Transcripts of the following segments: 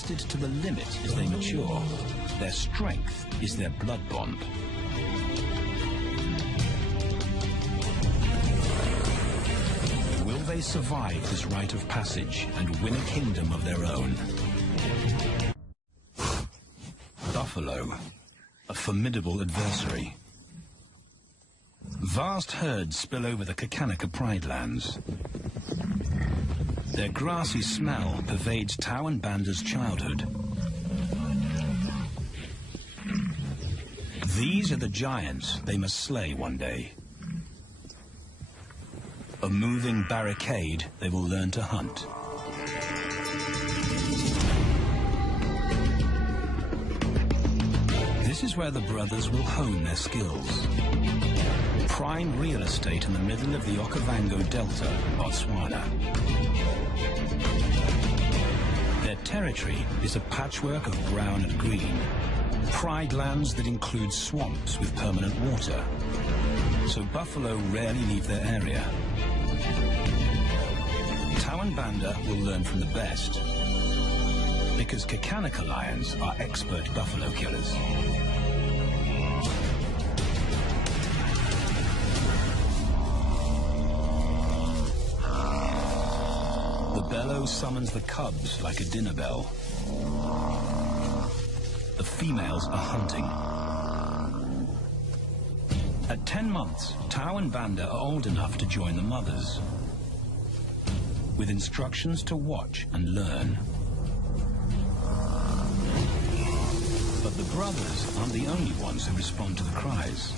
tested to the limit as they mature. Their strength is their blood bond. Will they survive this rite of passage and win a kingdom of their own? Buffalo, a formidable adversary. Vast herds spill over the Kakanika Pride lands. Their grassy smell pervades Tau and Banda's childhood. These are the giants they must slay one day. A moving barricade they will learn to hunt. This is where the brothers will hone their skills. Prime real estate in the middle of the Okavango Delta, Botswana. Their territory is a patchwork of brown and green. Pride lands that include swamps with permanent water. So buffalo rarely leave their area. Tau and Banda will learn from the best, because Kakanika lions are expert buffalo killers. The bellow summons the cubs like a dinner bell. The females are hunting. At 10 months, Tau and Banda are old enough to join the mothers, with instructions to watch and learn. But the brothers aren't the only ones who respond to the cries.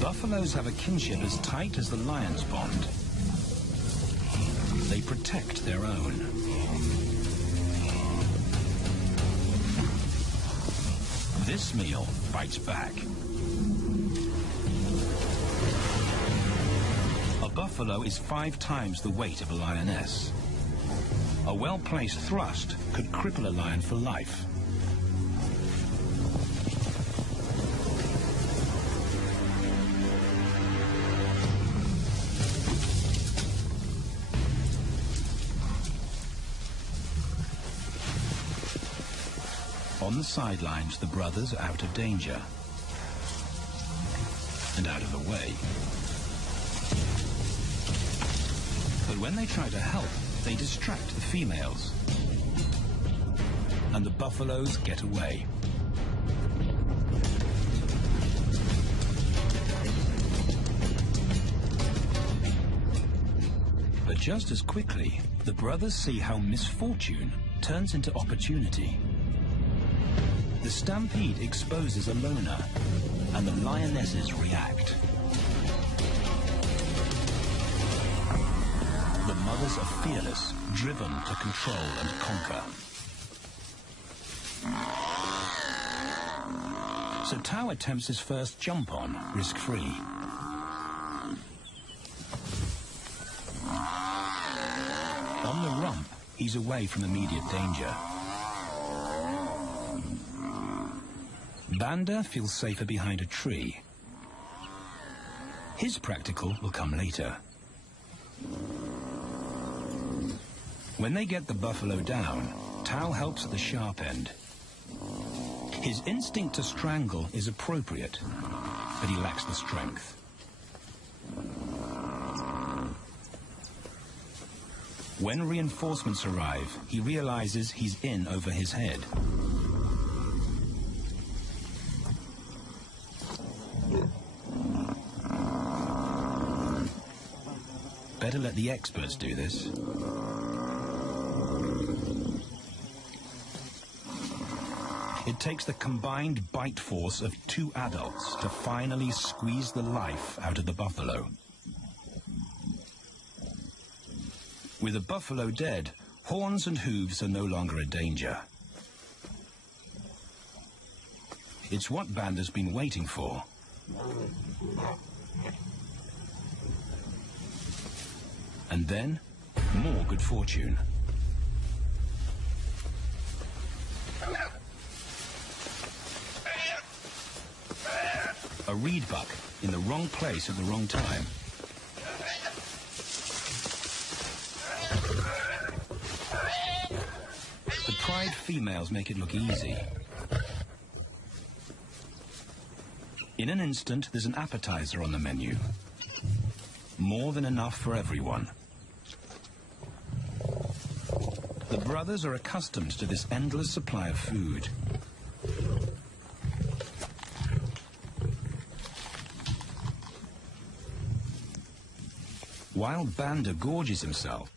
Buffaloes have a kinship as tight as the lions' bond. They protect their own. This meal bites back. A buffalo is 5 times the weight of a lioness. A well-placed thrust could cripple a lion for life. On the sidelines, the brothers are out of danger and out of the way. But when they try to help, they distract the females, and the buffaloes get away. But just as quickly, the brothers see how misfortune turns into opportunity. The stampede exposes a loner, and the lionesses react. The mothers are fearless, driven to control and conquer. So Tau attempts his first jump on, risk-free. On the rump, he's away from immediate danger. Banda feels safer behind a tree. His practical will come later. When they get the buffalo down, Tau helps at the sharp end. His instinct to strangle is appropriate, but he lacks the strength. When reinforcements arrive, he realizes he's in over his head. Better let the experts do this. It takes the combined bite force of 2 adults to finally squeeze the life out of the buffalo. With the buffalo dead, horns and hooves are no longer a danger. It's what Banda's been waiting for. And then, more good fortune. A reed buck in the wrong place at the wrong time. The females make it look easy. In an instant, there's an appetizer on the menu. More than enough for everyone. The brothers are accustomed to this endless supply of food. While Banda gorges himself,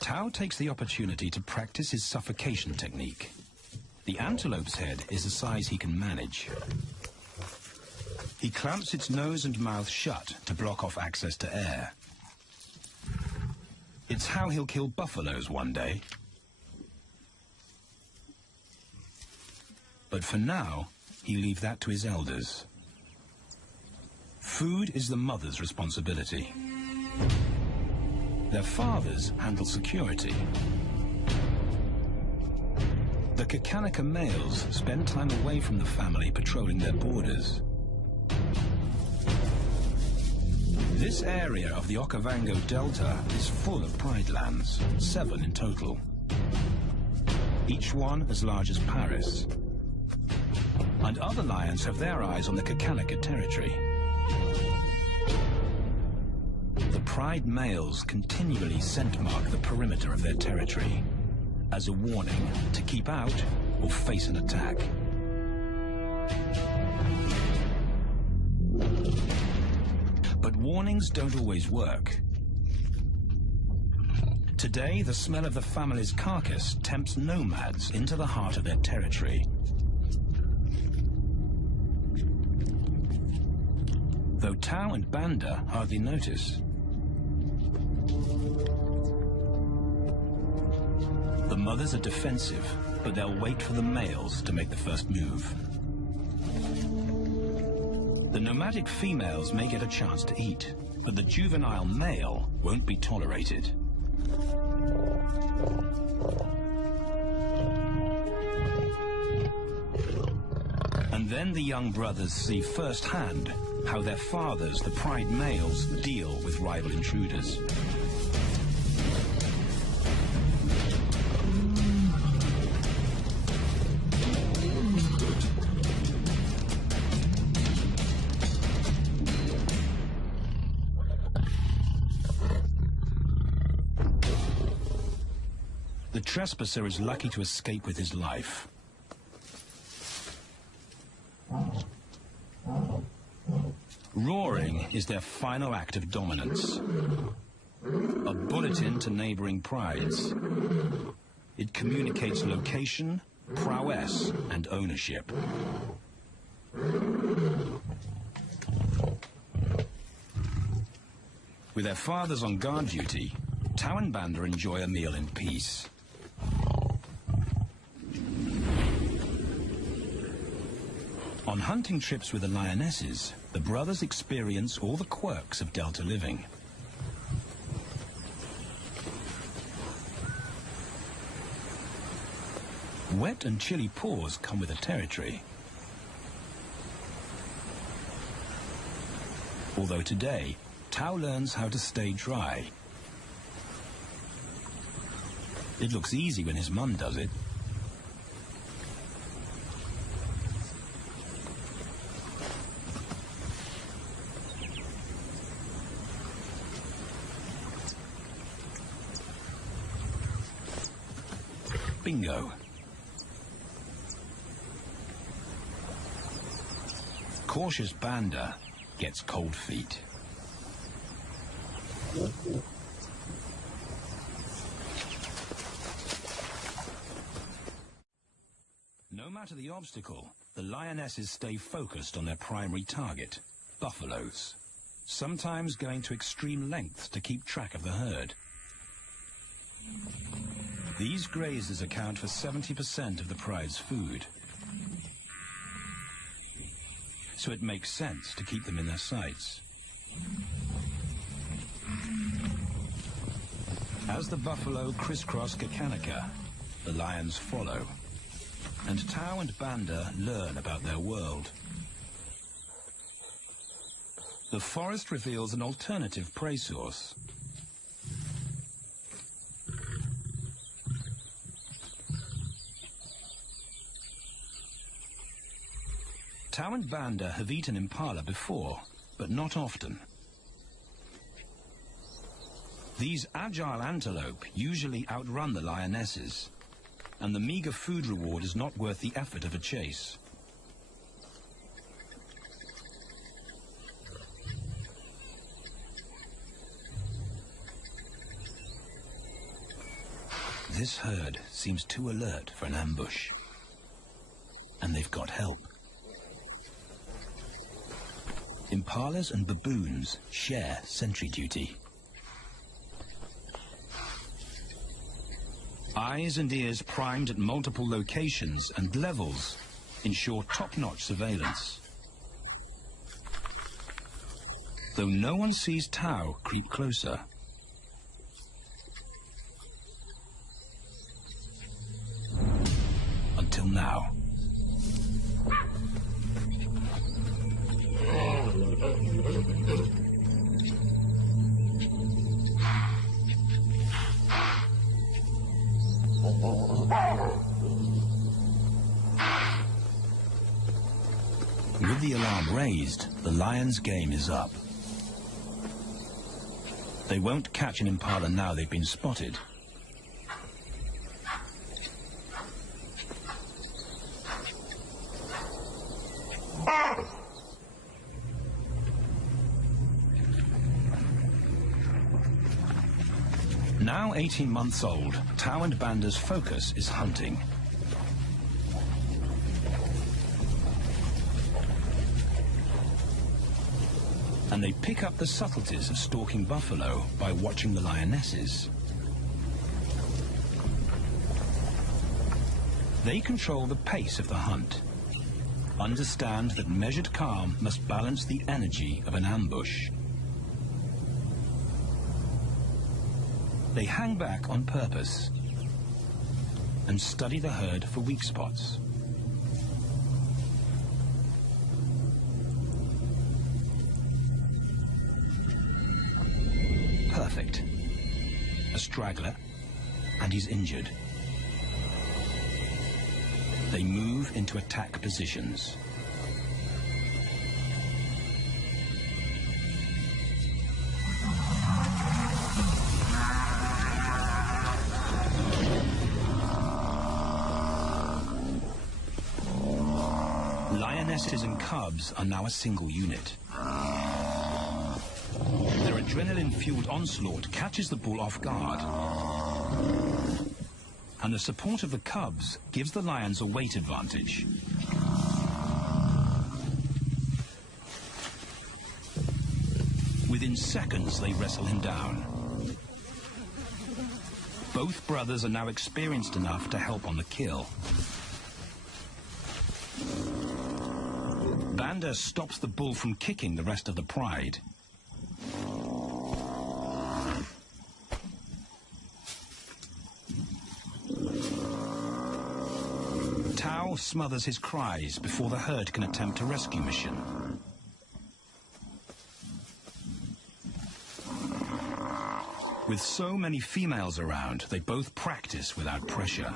Tao takes the opportunity to practice his suffocation technique. The antelope's head is a size he can manage. He clamps its nose and mouth shut to block off access to air. It's how he'll kill buffaloes one day. But for now, he leaves that to his elders. Food is the mother's responsibility. Their fathers handle security. The Kakanaka males spend time away from the family patrolling their borders. This area of the Okavango Delta is full of pride lands, 7 in total. Each one as large as Paris. And other lions have their eyes on the Kakanaka territory. The pride males continually scent mark the perimeter of their territory as a warning to keep out or face an attack. But warnings don't always work. Today, the smell of the family's carcass tempts nomads into the heart of their territory. Though Tao and Banda hardly notice. The mothers are defensive, but they'll wait for the males to make the first move. The nomadic females may get a chance to eat, but the juvenile male won't be tolerated. And then the young brothers see firsthand how their fathers, the pride males, deal with rival intruders. The trespasser is lucky to escape with his life. Roaring is their final act of dominance. A bulletin to neighboring prides. It communicates location, prowess, and ownership. With their fathers on guard duty, Tao and Banda enjoy a meal in peace. On hunting trips with the lionesses, the brothers experience all the quirks of delta living. Wet and chilly paws come with the territory. Although today, Tao learns how to stay dry. It looks easy when his mum does it. Bingo. Cautious Banda gets cold feet. No matter the obstacle, the lionesses stay focused on their primary target, buffaloes, sometimes going to extreme lengths to keep track of the herd. These grazers account for 70% of the pride's food. So it makes sense to keep them in their sights. As the buffalo crisscross Kakanaka, the lions follow. And Tao and Banda learn about their world. The forest reveals an alternative prey source. Tao and Banda have eaten impala before, but not often. These agile antelope usually outrun the lionesses, and the meager food reward is not worth the effort of a chase. This herd seems too alert for an ambush, and they've got help. Impalas and baboons share sentry duty. Eyes and ears primed at multiple locations and levels ensure top-notch surveillance. Though no one sees Tao creep closer. Until now. With the alarm raised, the lion's game is up. They won't catch an impala now they've been spotted. Now 18 months old, Tao and Banda's focus is hunting. And they pick up the subtleties of stalking buffalo by watching the lionesses. They control the pace of the hunt, understand that measured calm must balance the energy of an ambush. They hang back on purpose and study the herd for weak spots. Perfect. A straggler, and he's injured. They move into attack positions. Lionesses and cubs are now a single unit. Their adrenaline-fueled onslaught catches the bull off guard. And the support of the cubs gives the lions a weight advantage. Within seconds, they wrestle him down. Both brothers are now experienced enough to help on the kill. Banda stops the bull from kicking the rest of the pride. Tao smothers his cries before the herd can attempt a rescue mission. With so many females around, they both practice without pressure.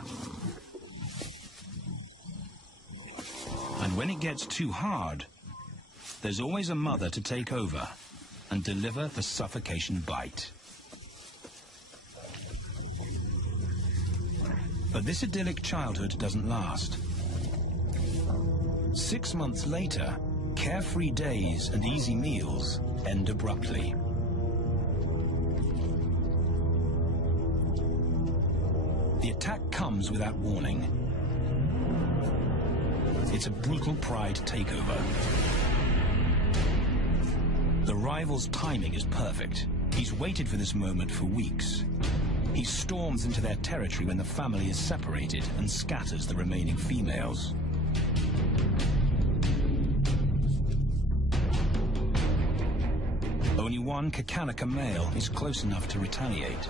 And when it gets too hard, there's always a mother to take over and deliver the suffocation bite. But this idyllic childhood doesn't last. 6 months later, carefree days and easy meals end abruptly. The attack comes without warning. It's a brutal pride takeover. The rival's timing is perfect. He's waited for this moment for weeks. He storms into their territory when the family is separated and scatters the remaining females. Only one Kakanaka male is close enough to retaliate.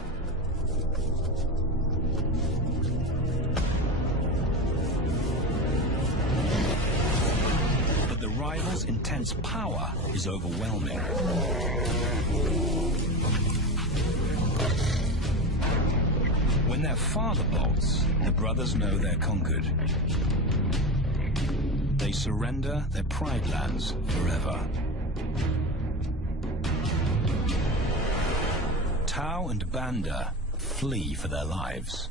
But the rival's intense power is overwhelming. When their father bolts, the brothers know they're conquered. They They surrender their pride lands forever. Tau and Banda flee for their lives.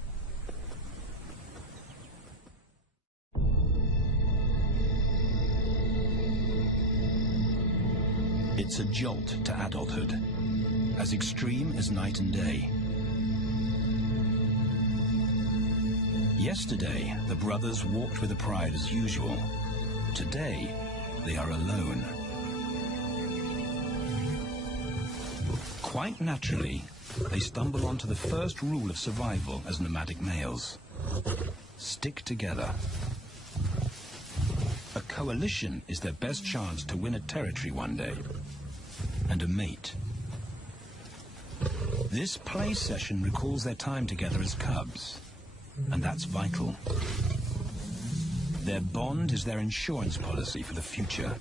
It's a jolt to adulthood, as extreme as night and day. Yesterday, the brothers walked with the pride as usual. Today, they are alone. Quite naturally, they stumble onto the first rule of survival as nomadic males. Stick together. A coalition is their best chance to win a territory one day. And a mate. This play session recalls their time together as cubs, and that's vital. Their bond is their insurance policy for the future.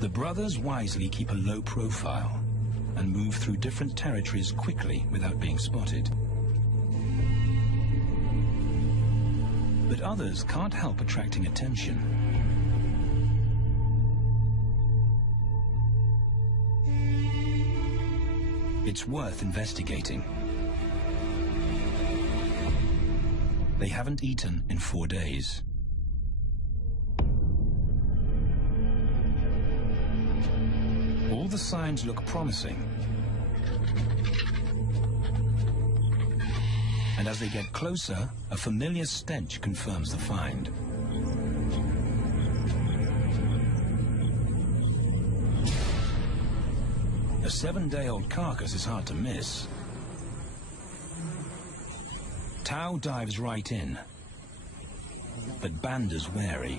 The brothers wisely keep a low profile and move through different territories quickly without being spotted. But others can't help attracting attention. It's worth investigating. They haven't eaten in 4 days. All the signs look promising. And as they get closer, a familiar stench confirms the find. A 7-day-old carcass is hard to miss. Tau dives right in, but Banda's wary.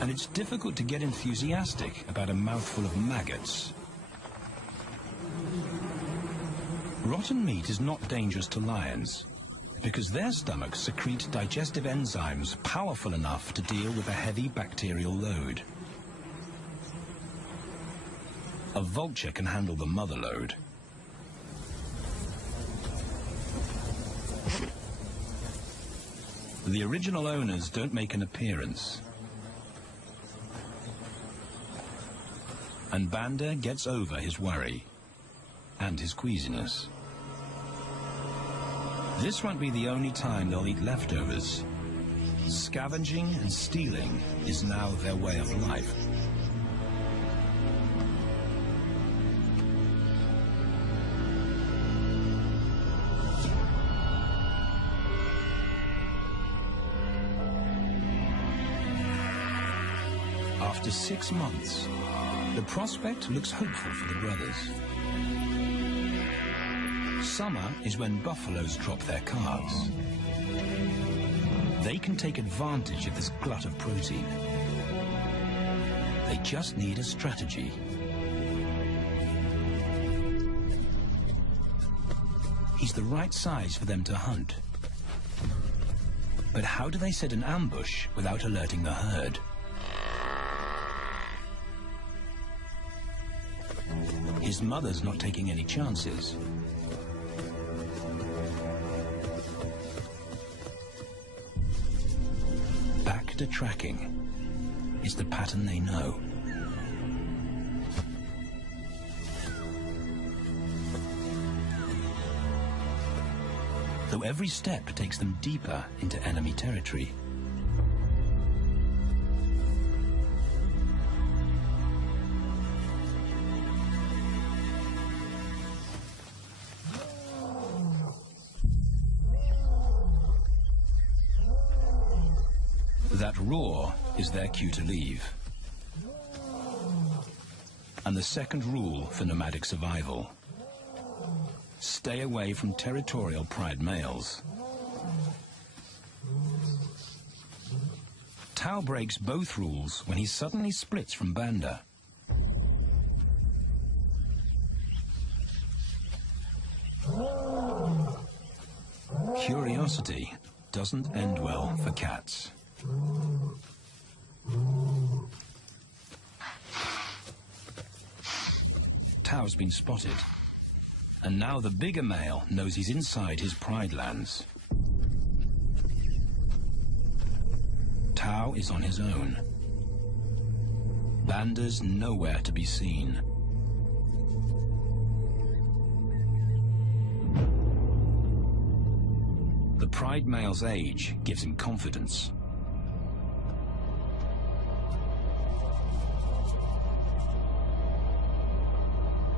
And it's difficult to get enthusiastic about a mouthful of maggots. Rotten meat is not dangerous to lions, because their stomachs secrete digestive enzymes powerful enough to deal with a heavy bacterial load. A vulture can handle the mother load. The original owners don't make an appearance. And Banda gets over his worry and his queasiness. This won't be the only time they'll eat leftovers. Scavenging and stealing is now their way of life. After 6 months, the prospect looks hopeful for the brothers. Summer is when buffaloes drop their calves. They can take advantage of this glut of protein. They just need a strategy. He's the right size for them to hunt. But how do they set an ambush without alerting the herd? His mother's not taking any chances. Back to tracking is the pattern they know. Though every step takes them deeper into enemy territory. That roar is their cue to leave. And the second rule for nomadic survival: stay away from territorial pride males. Tau breaks both rules when he suddenly splits from Banda. Curiosity doesn't end well for cats. Tau's been spotted, And now the bigger male knows he's inside his pride lands. Tao is on his own. Banda's nowhere to be seen. The pride male's age gives him confidence.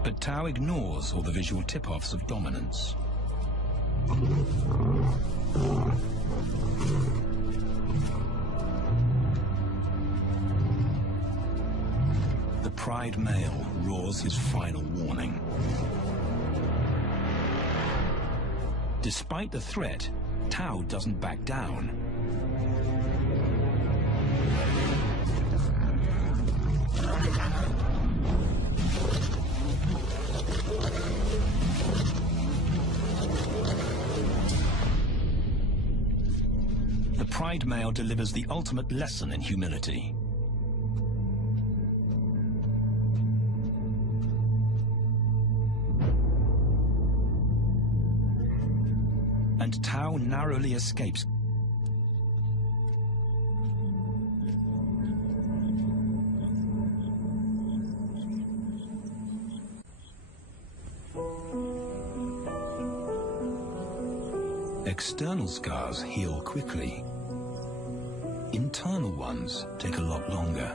But Tao ignores all the visual tip-offs of dominance. The pride male roars his final warning. Despite the threat, Tao doesn't back down. The pride male delivers the ultimate lesson in humility. And Tao narrowly escapes. External scars heal quickly. Internal ones take a lot longer.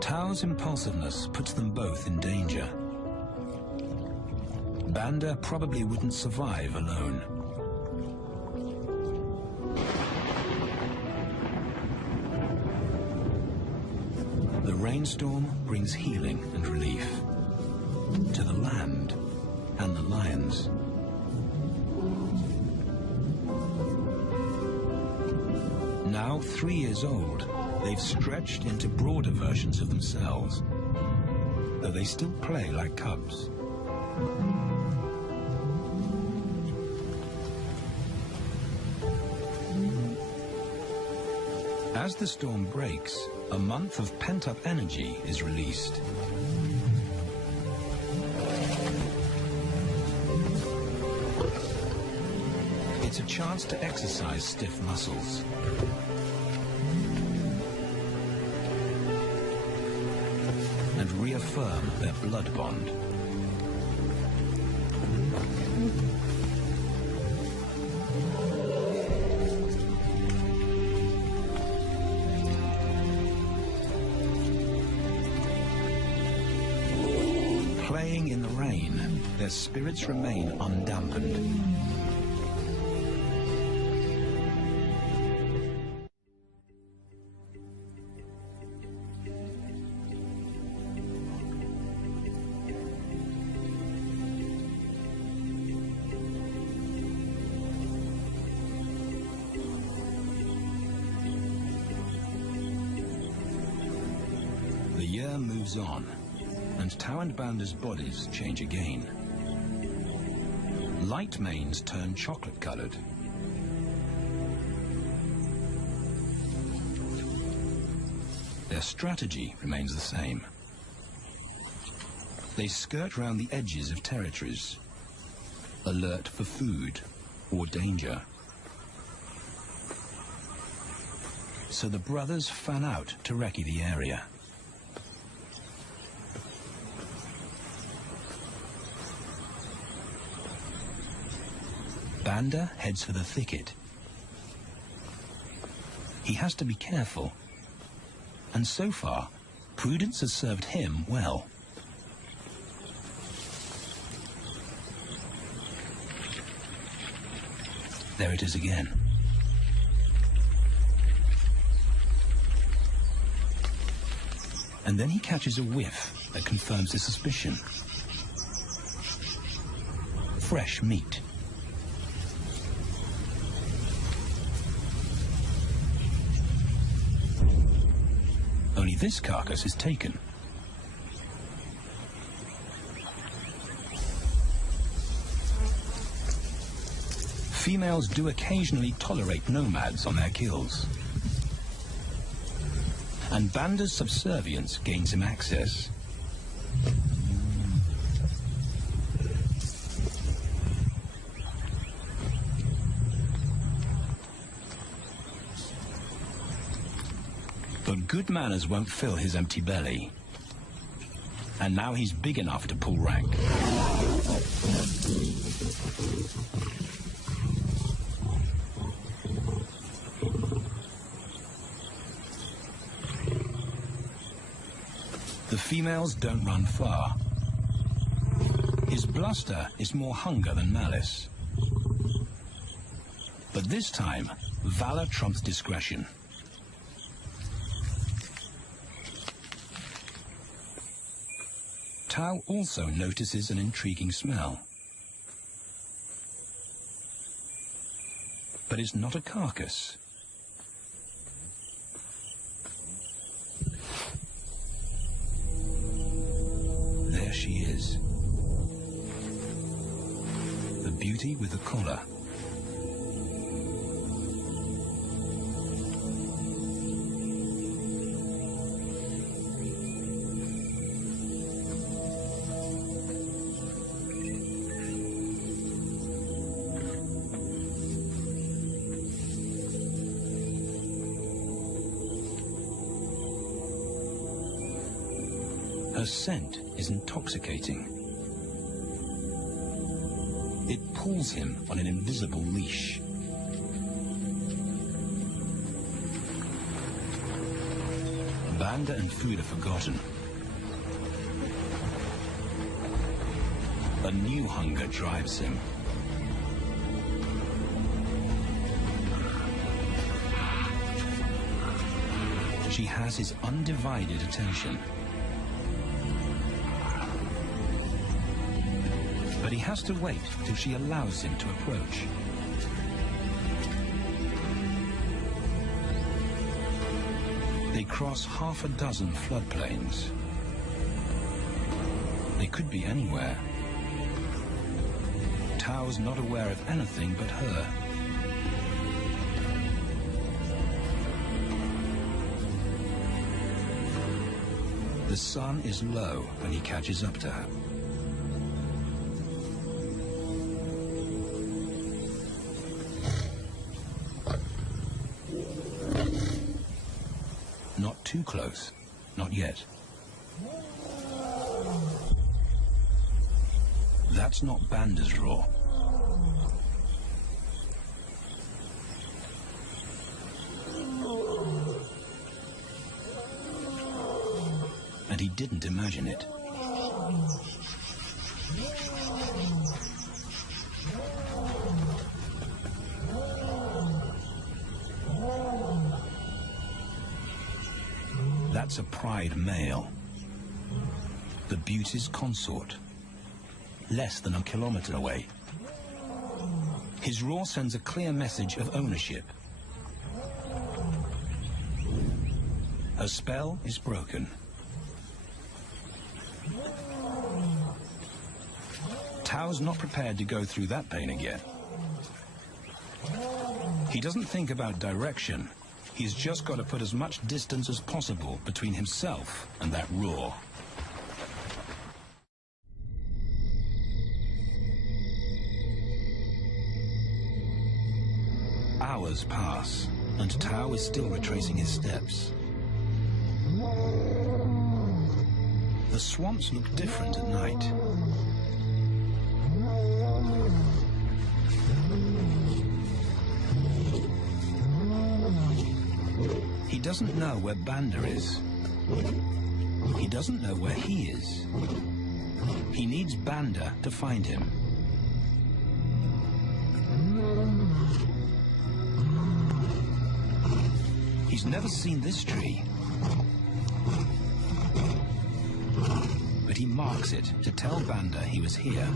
Tao's impulsiveness puts them both in danger. Banda probably wouldn't survive alone. The rainstorm brings healing and relief to the land and the lions. Now 3 years old, they've stretched into broader versions of themselves, though they still play like cubs. As the storm breaks, a month of pent-up energy is released. It's a chance to exercise stiff muscles. And reaffirm their blood bond. Playing in the rain, their spirits remain undampened. The year moves on, and Tao and Banda's bodies change again. Light manes turn chocolate-colored. Their strategy remains the same. They skirt round the edges of territories, alert for food or danger. So the brothers fan out to recce the area. Banda heads for the thicket. He has to be careful, and so far, prudence has served him well. There it is again. And then he catches a whiff that confirms his suspicion. Fresh meat. Only this carcass is taken. females do occasionally tolerate nomads on their kills. And Banda's subservience gains him access. But good manners won't fill his empty belly. And now he's big enough to pull rank. The females don't run far. His bluster is more hunger than malice. But this time, valor trumps discretion. Tao also notices an intriguing smell. But it's not a carcass. There she is. The beauty with the collar. Her scent is intoxicating. It pulls him on an invisible leash. Banda and food are forgotten. A new hunger drives him. She has his undivided attention. But he has to wait till she allows him to approach. They cross half a dozen floodplains. They could be anywhere. Tao's not aware of anything but her. The sun is low when he catches up to her. Not too close, not yet. That's not Banda's roar. And he didn't imagine it. That's a pride male. The beauty's consort. Less than a kilometer away. His roar sends a clear message of ownership. Her spell is broken. Tao's not prepared to go through that pain again. He doesn't think about direction. He's just got to put as much distance as possible between himself and that roar. Hours pass, and Tao is still retracing his steps. The swamps look different at night. He doesn't know where Banda is. He doesn't know where he is. He needs Banda to find him. He's never seen this tree. But he marks it to tell Banda he was here.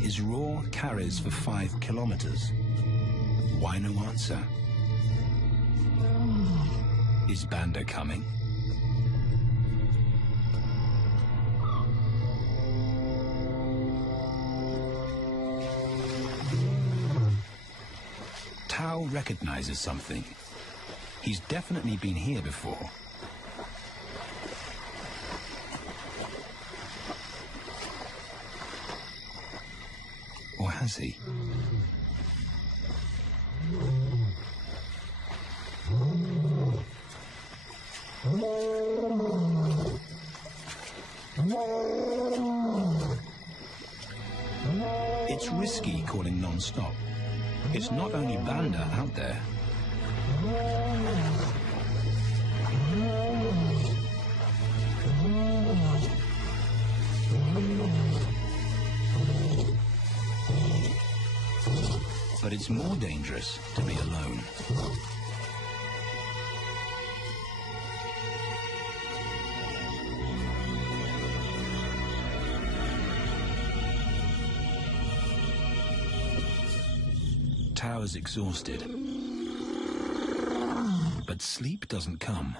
His roar carries for 5 kilometers. Why no answer? Is Banda coming? Tao recognizes something. He's definitely been here before. Or has he? It's risky calling non-stop. It's not only Banda out there. But it's more dangerous to be alone. Tao is exhausted, but sleep doesn't come.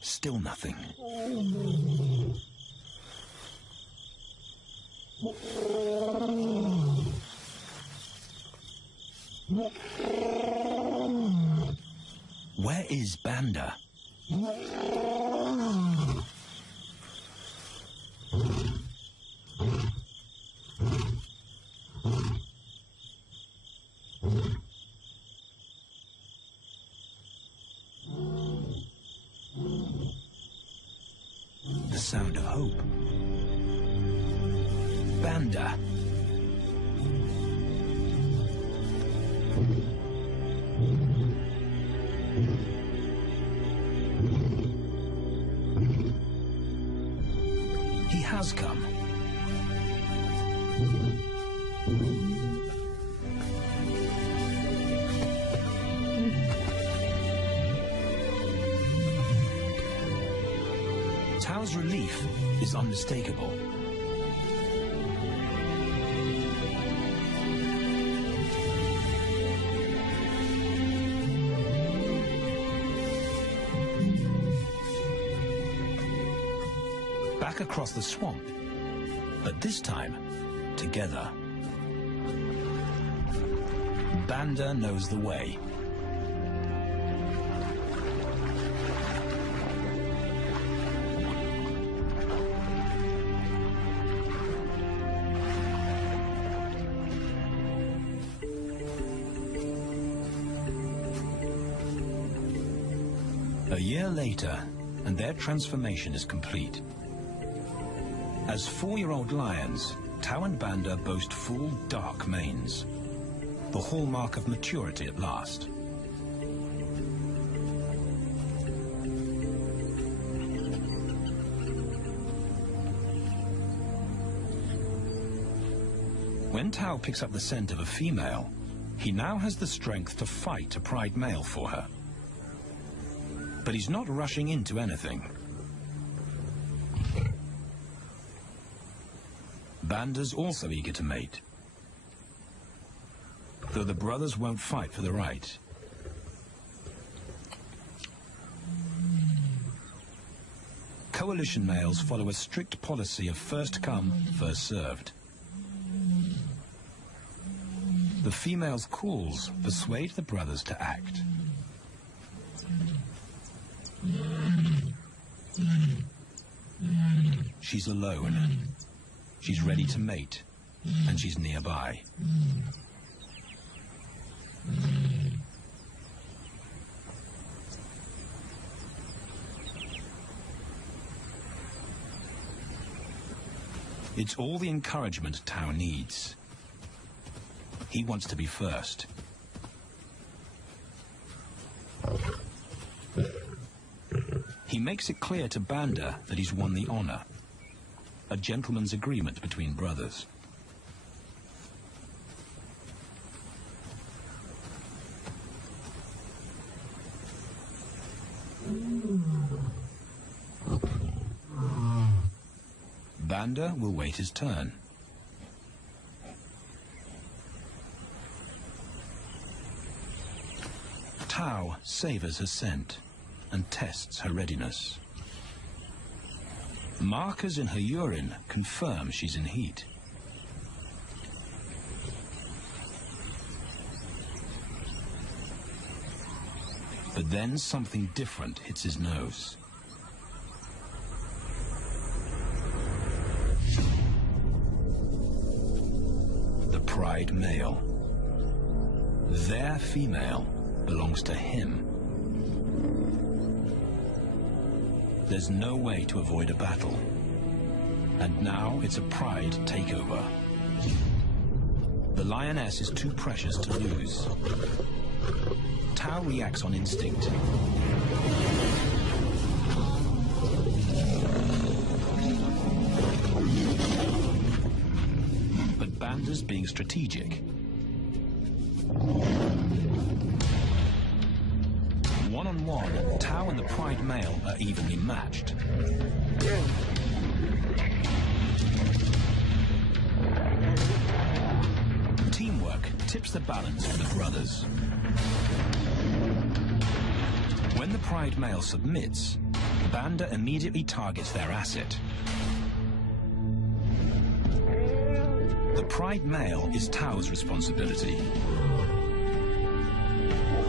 Still nothing. Where is Banda? The sound of hope. Banda. He has come. Tao's relief is unmistakable. Back across the swamp, but this time, together. Banda knows the way. A year later, and their transformation is complete. As 4-year-old lions, Tao and Banda boast full, dark manes, the hallmark of maturity at last. When Tao picks up the scent of a female, he now has the strength to fight a pride male for her. But he's not rushing into anything. Banda's also eager to mate, though the brothers won't fight for the right. Coalition males follow a strict policy of first come, first served. The female's calls persuade the brothers to act. She's alone. She's ready to mate, and she's nearby. It's all the encouragement Tao needs. He wants to be first. He makes it clear to Banda that he's won the honor, a gentleman's agreement between brothers. Banda will wait his turn. Tao savors her scent and tests her readiness. Markers in her urine confirm she's in heat. But then something different hits his nose. The pride male. Their female belongs to him. There's no way to avoid a battle. And now it's a pride takeover. The lioness is too precious to lose. Tao reacts on instinct. But Banda's being strategic. One-on-one, Tao and the pride male are evenly matched. Teamwork tips the balance for the brothers. When the pride male submits, Banda immediately targets their asset. The pride male is Tao's responsibility.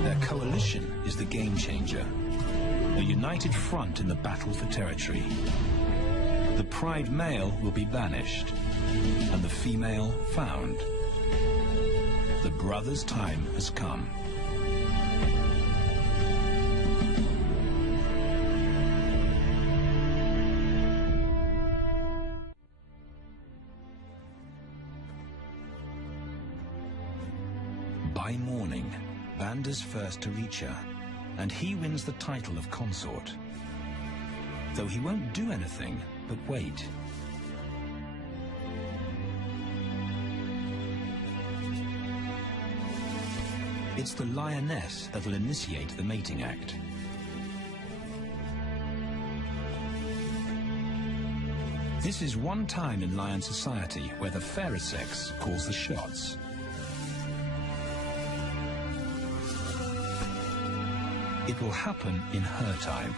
Their coalition is the game changer, a united front in the battle for territory. The pride male will be banished, and the female found. The brothers' time has come. By morning, Banda's first to reach her, and he wins the title of consort. Though he won't do anything but wait. It's the lioness that will initiate the mating act. This is one time in lion society where the fairer sex calls the shots. It will happen in her time,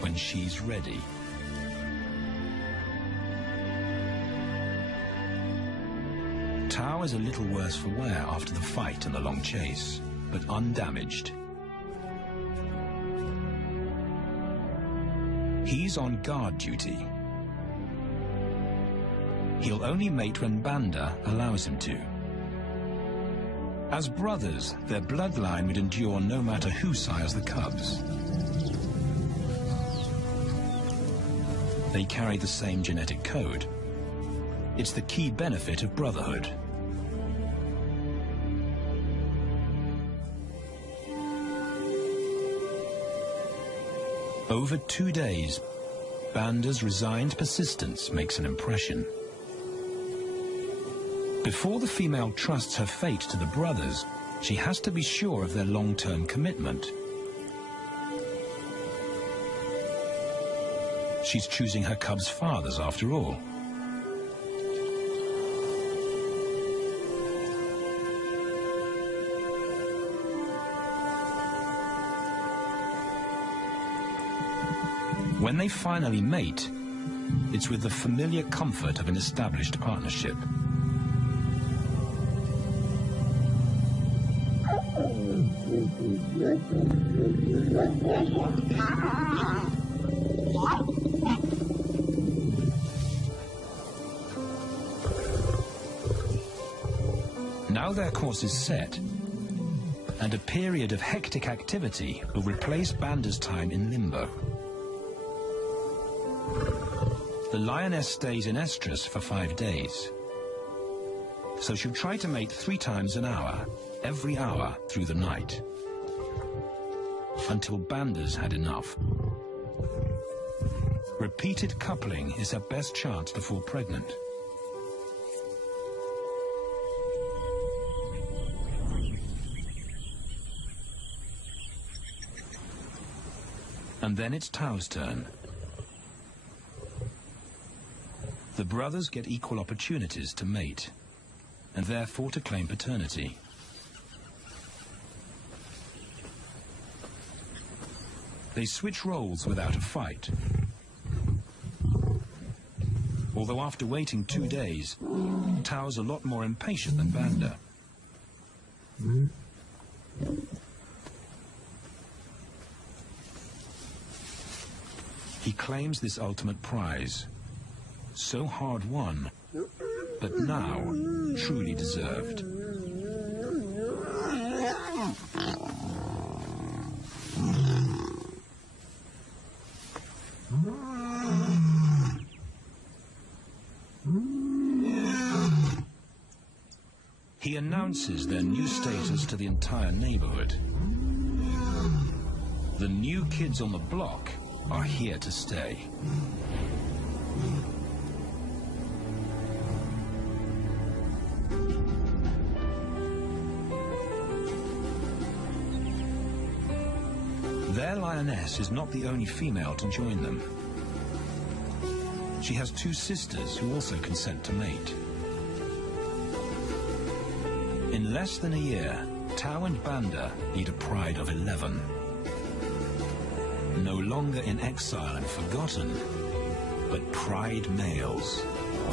when she's ready. Tao is a little worse for wear after the fight and the long chase, but undamaged. He's on guard duty. He'll only mate when Banda allows him to. As brothers, their bloodline would endure no matter who sires the cubs. They carry the same genetic code. It's the key benefit of brotherhood. Over 2 days, Banda's resigned persistence makes an impression. Before the female trusts her fate to the brothers, she has to be sure of their long-term commitment. She's choosing her cubs' fathers after all. When they finally mate, it's with the familiar comfort of an established partnership. Now their course is set, and a period of hectic activity will replace Banda's time in limbo. The lioness stays in estrus for 5 days, so she'll try to mate 3 times an hour, every hour through the night, until Banda's had enough. Repeated coupling is her best chance to fall pregnant. And then it's Tao's turn. The brothers get equal opportunities to mate, and therefore to claim paternity. They switch roles without a fight. Although after waiting 2 days, Tao's a lot more impatient than Banda. He claims this ultimate prize, so hard won, but now truly deserved. He announces their new status to the entire neighborhood. The new kids on the block are here to stay. Their lioness is not the only female to join them. She has 2 sisters who also consent to mate. In less than a year, Tao and Banda lead a pride of 11. No longer in exile and forgotten, but pride males,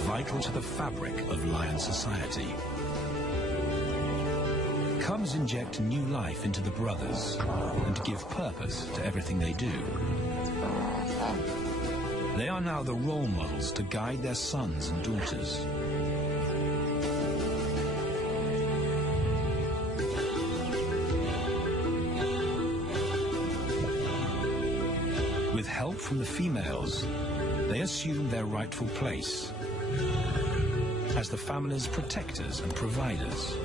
vital to the fabric of lion society. Cubs inject new life into the brothers and give purpose to everything they do. They are now the role models to guide their sons and daughters. With help from the females, they assume their rightful place as the family's protectors and providers.